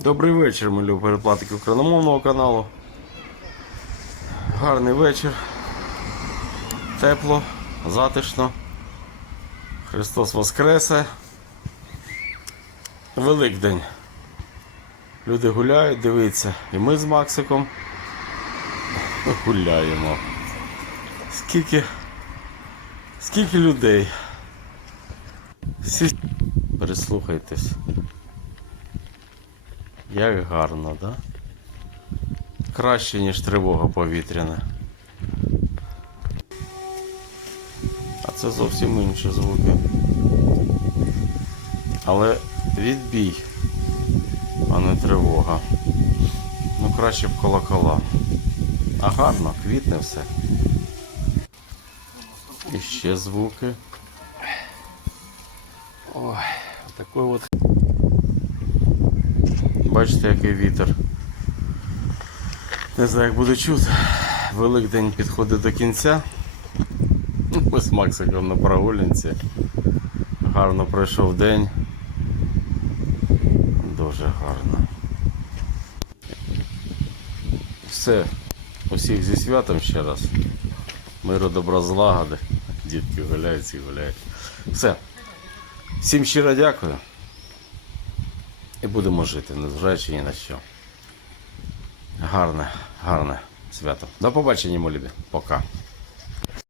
Добрий вечір, мої любі передплатники україномовного каналу. Гарний вечір. Тепло, затишно. Христос Воскресе. Великдень. Люди гуляють, дивіться. І ми з Максиком гуляємо. Скільки, скільки людей. Всі прислухайтесь. Як гарно, да? Краще, ніж тривога повітряна. А це зовсім інші звуки. Але відбій, а не тривога. Ну краще б колокола. А гарно, квітне все. І ще звуки. Ой, такий от. Бачите, який вітер. Не знаю, як буде чути. Великдень підходить до кінця. Ми з Максиком на прогулянці. Гарно пройшов день. Дуже гарно. Все. Усіх зі святом ще раз. Миру добра злагоди. Дітки гуляють, всі гуляють. Все. Всім щиро дякую. І будемо жити, незважаючи ні на що. Гарне, гарне свято. До побачення, мої любі. Пока.